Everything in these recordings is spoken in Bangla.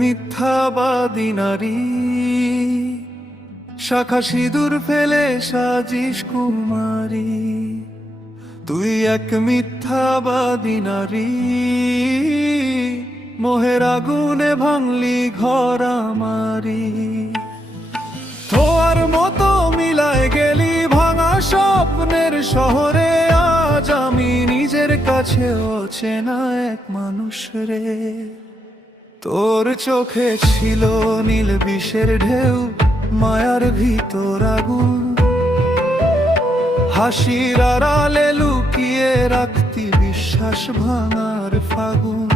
মিথ্যাবাদী নারী, শাখা সিঁদুর ফেলে সাজিস কুমারী। তুই এক মিথ্যাবাদী নারী, মোহের আগুনে ভাঙলি ঘর আমারি। তোর মতো মিলায় গেলি ভাঙা স্বপ্নের শহরে, আজ আমি নিজের কাছে অচেনা এক মানুষ রে। তোর চোখে ছিল নীল বিষের ঢেউ, মায়ার ভিতর আগুন, হাসির আড়ালে লুকিয়ে রাখতি বিশ্বাস ভাঙার ফাগুন।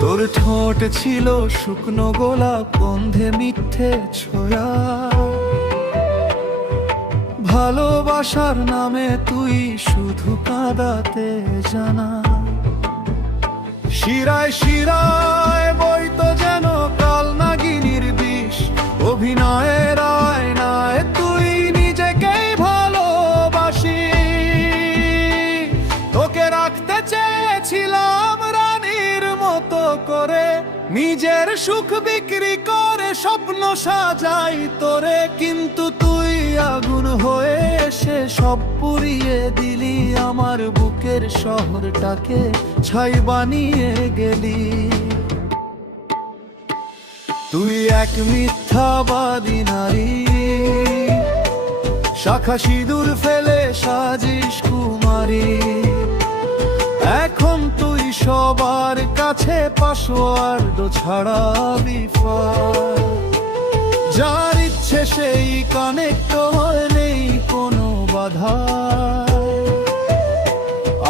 তোর ঠোঁট ছিল শুকনো গোলাপ, গন্ধে মিথ্যে ছোঁয়া, ভালোবাসার নামে তুই শুধু কাঁদাতে জানা। শিরায় শিরায় বইতো যেন কাল নাগিনীর বিষ, অভিনয়ের আয়নায় তুই নিজেকেই ভালোবাসি। তোকে রাখতে চেয়েছিলাম রানীর মতো করে, নিজের সুখ বিক্রি করে স্বপ্ন সাজাই তোরে। কিন্তু তুই আগুন হয়ে এসে সব পুড়িয়ে দিলি, আমার বুকের শহরটাকে ছাই বানিয়ে গেলি। তুই এক মিথ্যাবাদী নারী, শাখা সিঁদুর ফেলে সাজিস কুমারী। এখন তুই সবার কাছে পাসওয়ার্ড ছাড়া বিফল, যার ইচ্ছে সেই কানেক্ট হয়, নেই কোনো বাধা।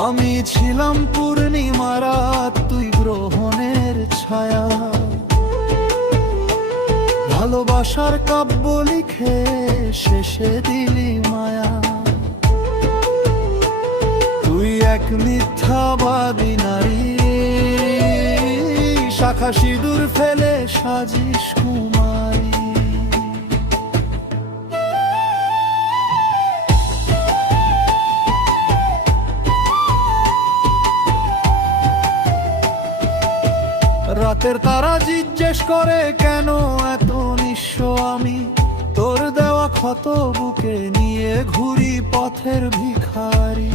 আমি ছিলাম পূর্ণিমা রাত, তুই গ্রহণের ছায়া। ভালোবাসার কাব্য লিখে শেষে দিলি মায়া। তুই এক মিথ্যাবাদী নারী, শাখা সিঁদুর ফেলে সাজিস কুমারী। রাতের তারা জিজ্ঞেস করে কেন এত নিঃস্ব আমি, তোর দেওয়া ক্ষত বুকে নিয়ে ঘুরি পথের ভিখারি।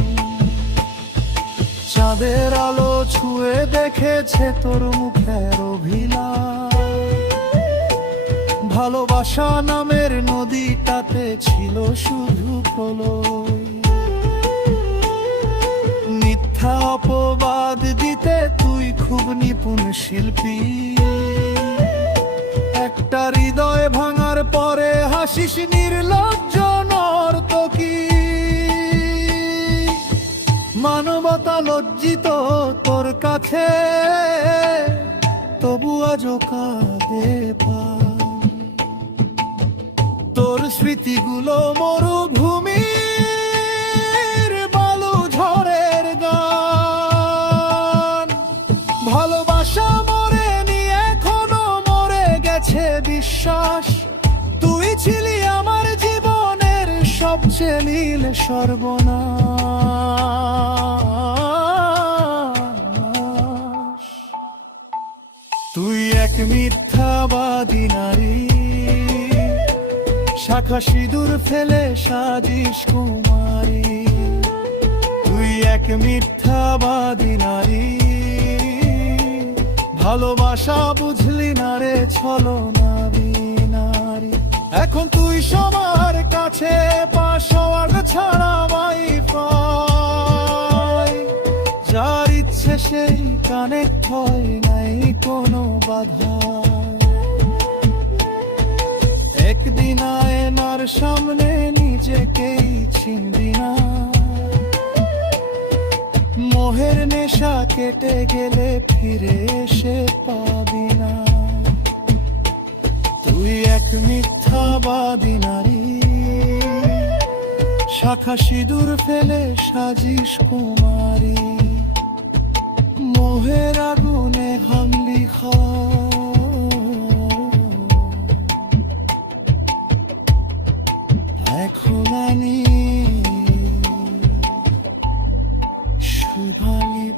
চাঁদের আলো ছুঁয়ে দেখেছে তোর মুখের অভিলাষ, ভালোবাসা নামের নদীটাতে ছিল শুধু প্রলয়। মিথ্যা অপবাদ দিতে তুই খুব নিপুণ শিল্পী, একটা হৃদয় ভাঙার পরে হাসিস নির্লজ্জ নর্তকী। মানবতা লজ্জিত তোর কাছে, তবু আজও কাঁদে প্রাণ। তোর স্মৃতিগুলো মরুভূমির বালু ঝড়ের গান। ভালোবাসা মরেনি, এখনো মরে গেছে বিশ্বাস। তুই ছিলি আমার জীবনের সবচেয়ে নীল সর্বনাশ। তুই এক মিথ্যাবাদী নারী, শাখা সিঁদুর ফেলে সাজিস কুমারী। তুই এক মিথ্যাবাদী নারী, ভালোবাসা বুঝলি না রে ছলনা বিনারী। এখন তুই সবার কাছে পাসওয়ার্ড ছাড়া ওয়াইফাই, যার ইচ্ছে সেই কানেক্ট হয়, নাই কোনো বাধা। একদিন আয়নার সামনে নিজেকেই চিনবি না, মোহের নেশা কেটে গেলে ফিরে এসে পাবি না। তুই এক মিথ্যাবাদী নারী, শাখা সিঁদুর ফেলে সাজিস কুমারী। মোহের আগুনে ভাঙলি এখন আমি শুধালি